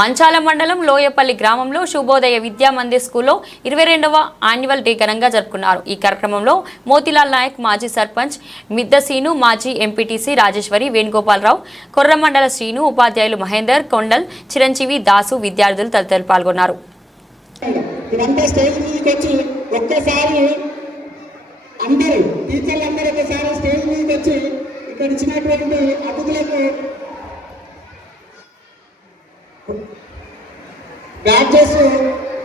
మంచాల మండలం లోయపల్లి గ్రామంలో శుభోదయ విద్యా మందిర్ స్కూల్లో ఇరవై రెండవ యాన్యువల్ డే ఘనంగా జరుపుకున్నారు. ఈ కార్యక్రమంలో మోతిలాల్ నాయక్ మాజీ సర్పంచ్ మిద్దసీను మాజీ ఎంపీటీసీ రాజేశ్వరి వేణుగోపాలరావు కొర్రమండల శ్రీను ఉపాధ్యాయులు మహేందర్ కొండల్ చిరంజీవి దాసు విద్యార్థులు తదితరులు పాల్గొన్నారు. అందరూ టీచర్లందరూ ఒకసారి స్టేజ్ మీదకి వచ్చి ఇక్కడ ఇచ్చినటువంటి అతిథులకు బ్యాడ్జెస్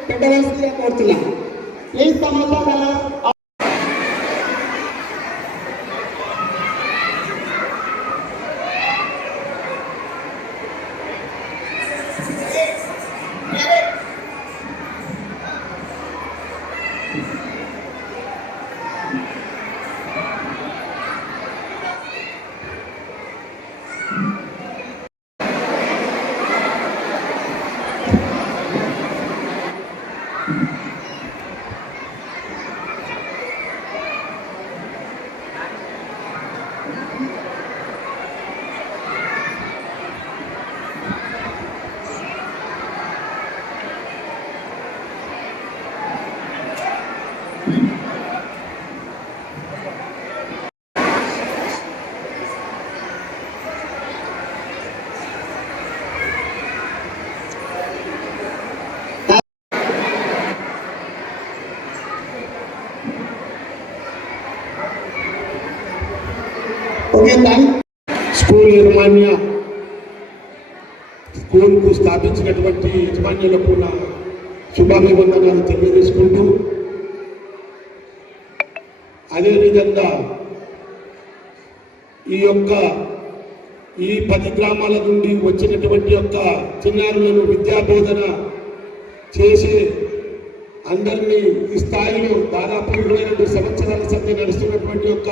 పెట్టవలసిందిగా కోరుతున్నాను. ఓకే స్కూల్కు స్కూల్కు స్థాపించినటువంటి యజమాన్యులకు నా శుభాభివందనాలు తెలియజేసుకుంటూ అదేవిధంగా ఈ యొక్క ఈ పది గ్రామాల నుండి వచ్చినటువంటి యొక్క చిన్నారులను విద్యాబోధన చేసే అందరినీ ఈ స్థాయిలో దాదాపు ఇరవై రెండు సంవత్సరాల సంధి నడుస్తున్నటువంటి యొక్క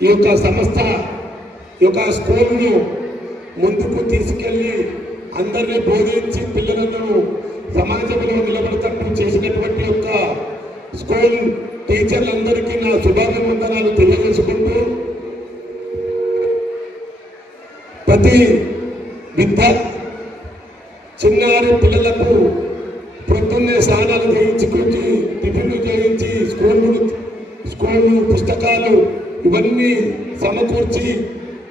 ఈ యొక్క సంస్థ ఈ యొక్క స్కూల్ను ముందుకు తీసుకెళ్ళి అందరినీ బోధించి పిల్లలను సమాజంలో నిలబడతట్టు చేసినటువంటి యొక్క స్కూల్ టీచర్లందరికీ నా శుభాభివందనాలు తెలియజేసుకుంటూ ప్రతి విద్య చిన్నారి పిల్లలకు పొద్దున్నే స్నానాలు చేయించుకుంటూ టిఫిన్లు చేయించి స్కూళ్ళు స్కూళ్ళు పుస్తకాలు ఇవన్నీ సమకూర్చి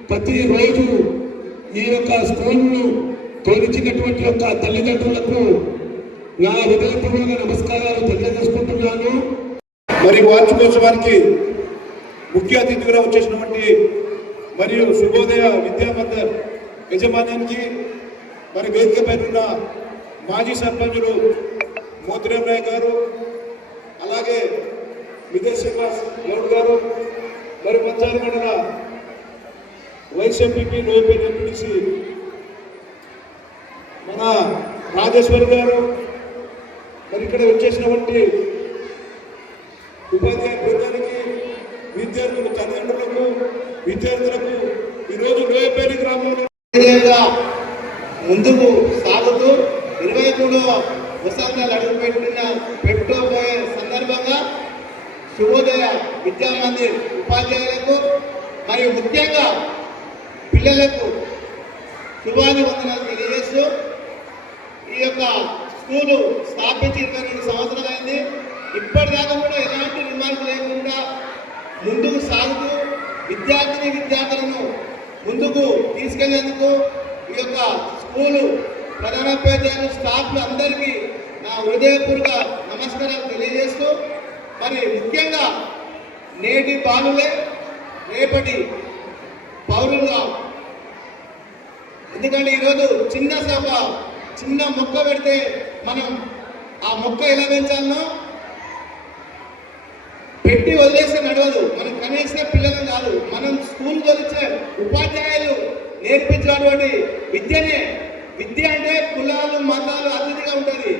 ప్రతిరోజు ఈ యొక్క స్కూల్ను తోలిచినటువంటి యొక్క తల్లిదండ్రులకు నా హృదయపూర్వక నమస్కారాలు తెలియజేసుకుంటున్నాను. మరి వార్షికోత్సవానికి ముఖ్య అతిథిగా వచ్చేసినటువంటి మరియు శుభోదయ విద్యామందిర్ యజమాన్యానికి మరి వేదిక పైన ఉన్న మాజీ సర్పంచులు మోతిరామ్ నాయక్ గారు అలాగే విజయ్ శ్రీనివాస్ గౌడ్ గారు మరి మంచాల మండల వైస్ ఎంపీపీ లోపేరు మన రాజేశ్వరి గారు మరి ఇక్కడ వచ్చేసినటువంటి ఉపాధ్యాయ బృందానికి విద్యార్థులు తల్లిదండ్రులకు విద్యార్థులకు ఈరోజు లోయపేరి గ్రామంలో ముందుకు సాగుతూ ఇరవై మూడో వసంతాలు అడుగుపెట్టిన పెట్టుకోబోయే సందర్భంగా శుభోదయ విద్యా మందిర్ ఉపాధ్యాయులకు మరియు ముఖ్యంగా పిల్లలకు శుభాభివందనాలు తెలియజేస్తూ ఈ యొక్క స్కూలు స్థాపించి ఇరవై రెండు సంవత్సరాలైంది ఇప్పటిదాకా కూడా ఎలాంటి రిమార్క్ లేకుండా ముందుకు సాగుతూ విద్యార్థిని విద్యార్థులను ముందుకు తీసుకెళ్ళేందుకు ఈ యొక్క స్కూలు ప్రధానోపాధ్యాయులు స్టాఫ్లు అందరికీ నా హృదయపూర్వక నమస్కారాలు తెలియజేస్తూ మరి ముఖ్యంగా నేటి బాలులే రేపటి పౌరులుగా ఎందుకంటే ఈరోజు చిన్న సభ చిన్న మొక్క పెడితే మనం ఆ మొక్క ఎలా పెంచాలనో పెట్టి వదిలేస్తే నడవదు. మనం కనీసం పిల్లలు కాదు మనం స్కూల్ చదివించే ఉపాధ్యాయులు నేర్పించినటువంటి విద్యనే. విద్య అంటే కులాలు మతాలు అతిథిగా ఉంటుంది.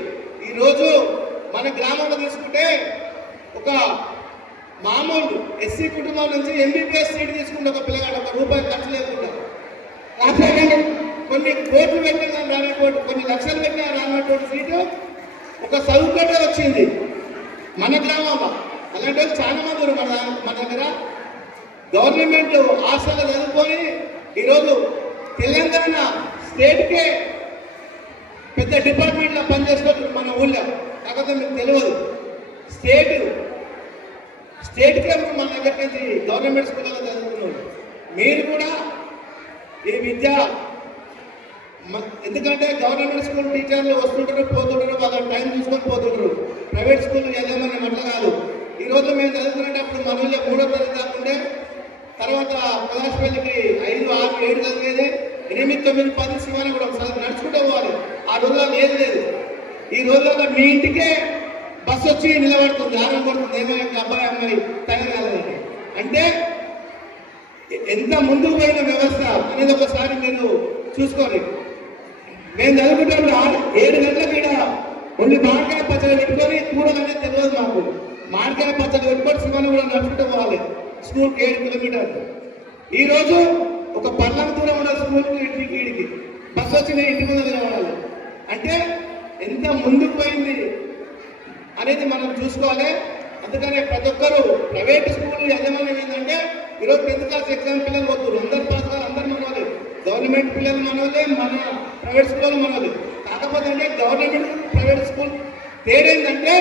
ఈరోజు మన గ్రామంలో తీసుకుంటే ఒక మామూలు ఎస్సీ కుటుంబం నుంచి ఎంబీబీఎస్ సీట్ తీసుకుంటే ఒక పిల్లగాడు ఒక రూపాయి ఖర్చు లేకుండా. కాకపోతే కొన్ని కోట్లు పెట్టిన రానటువంటి కొన్ని లక్షలు పెట్టిన రానటువంటి సీటు ఒక చదువుకుంటే వచ్చింది. మన గ్రామంలో అలాంటి వాళ్ళు చాలా మంది మన మన దగ్గర. గవర్నమెంట్ ఆశలు చదువుకొని ఈరోజు తెలంగాణ స్టేట్కే పెద్ద డిపార్ట్మెంట్లో పనిచేసుకోవచ్చు మన ఊళ్ళో. కాకపోతే మీకు తెలియదు స్టేట్ స్టేట్ క్రమం మన దగ్గర నుంచి గవర్నమెంట్ స్కూల్లో చదువుకున్నాం మీరు కూడా ఈ విద్య ఎందుకంటే గవర్నమెంట్ స్కూల్ టీచర్లు వస్తుంటారు పోతుంటారు వాళ్ళ టైం చూసుకొని పోతుంటారు. ప్రైవేట్ స్కూల్ చదివామని అట్లా కాదు. ఈ రోజు మేము చదువుకునేటప్పుడు మన ఊళ్ళో మూడో తరగతి కాకుండా తర్వాత క్లాస్ వెళ్ళకి ఐదు ఆరు ఏడు చదివేది ఎనిమిది తొమ్మిది పది శివాని కూడా ఒకసారి నడుచుకుంటూ పోవాలి. ఆ రోజుల్లో లేదు లేదు. ఈ రోజుల్లో మీ ఇంటికే బస్సు వచ్చి నిలబడుతుంది. ఆరం కొడుతుంది ఏమో యొక్క అబ్బాయి అమ్మాయి తయారు అంటే ఎంత ముందుకు పోయిన వ్యవస్థ అనేది ఒకసారి మీరు చూసుకోండి. మేము చదువుకుంటాం ఏడు గంటల మీద కొన్ని మామిడికాయ పచ్చడి పెట్టుకొని కూడదనేది తెలియదు మాకు. మామిడికాయ పచ్చడి పెట్టుకొని శివాన్ని కూడా నడుచుకుంటూ పోవాలి. స్కూల్కి ఏడు కిలోమీటర్లు. ఈరోజు ఒక పల్లం దూరం ఉండాలి స్కూల్కి ఇంటికి ఈడికి బస్సు వచ్చి నేను ఇంటి ముందు అంటే ఎంత ముందుకు పోయింది అనేది మనం చూసుకోవాలి. అందుకనే ప్రతి ఒక్కరు ప్రైవేట్ స్కూల్ యజమాన్యం ఏంటంటే ఈరోజు టెన్త్ క్లాస్ ఎగ్జామ్ పిల్లలు పోతున్నారు. అందరు పాస్ కాదు అందరు మనవాలి గవర్నమెంట్ పిల్లలు మనోలే మన ప్రైవేట్ స్కూల్ మనోలే కాకపోతే అంటే గవర్నమెంట్ ప్రైవేట్ స్కూల్ తేడేంటంటే